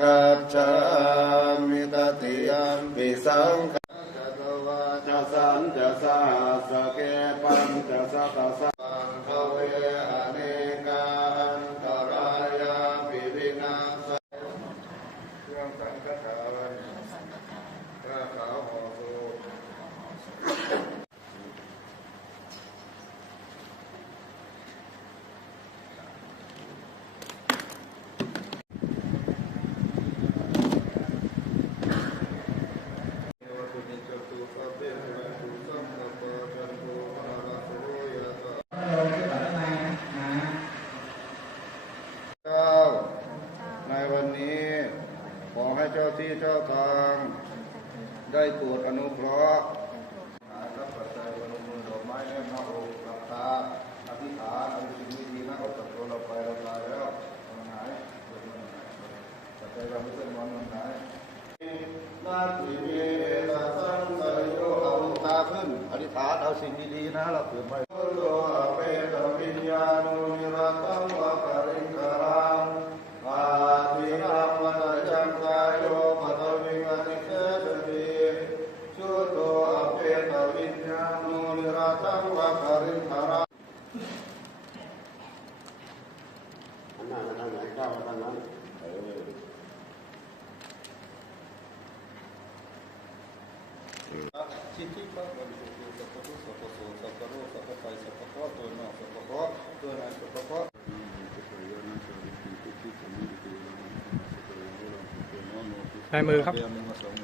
คัจฉามิตติยมปิสังฆจัตวาจะสันจะสาสเกปัญจะสัตสังขเวอเนกาอันตรายาปิวินาสเครื่องสังฆทานพระขาวห่อศพ เจ้าในวันนี้ ขอให้เจ้าที่เจ้าทาง ได้ตรวจอนุเคราะห์หารับปัจจัยวันมุนดอกไม้แนบหน้าอกหลับตาอธิษฐานเอาสิ่งไม่ดีนะออกจากตัวเราไปเราตายแล้วมันหายปัจจัยเราไม่ใช่มันมันหายนาทีเมตาสังสยโยเอาตาขึ้นอธิษฐานเอาสิ่งดีๆนะเราเกิดไป นหน้าไปทางไหนก้าวไปทางนั้นเออสิทธิพระบริสุทธิ์สัพพะทุสัพพะโสสัพพะโรสัพพะไตสัพพะโคตัวนอกสัพพะโคตัวนายสัพพะโคใช้มือครับเตรียม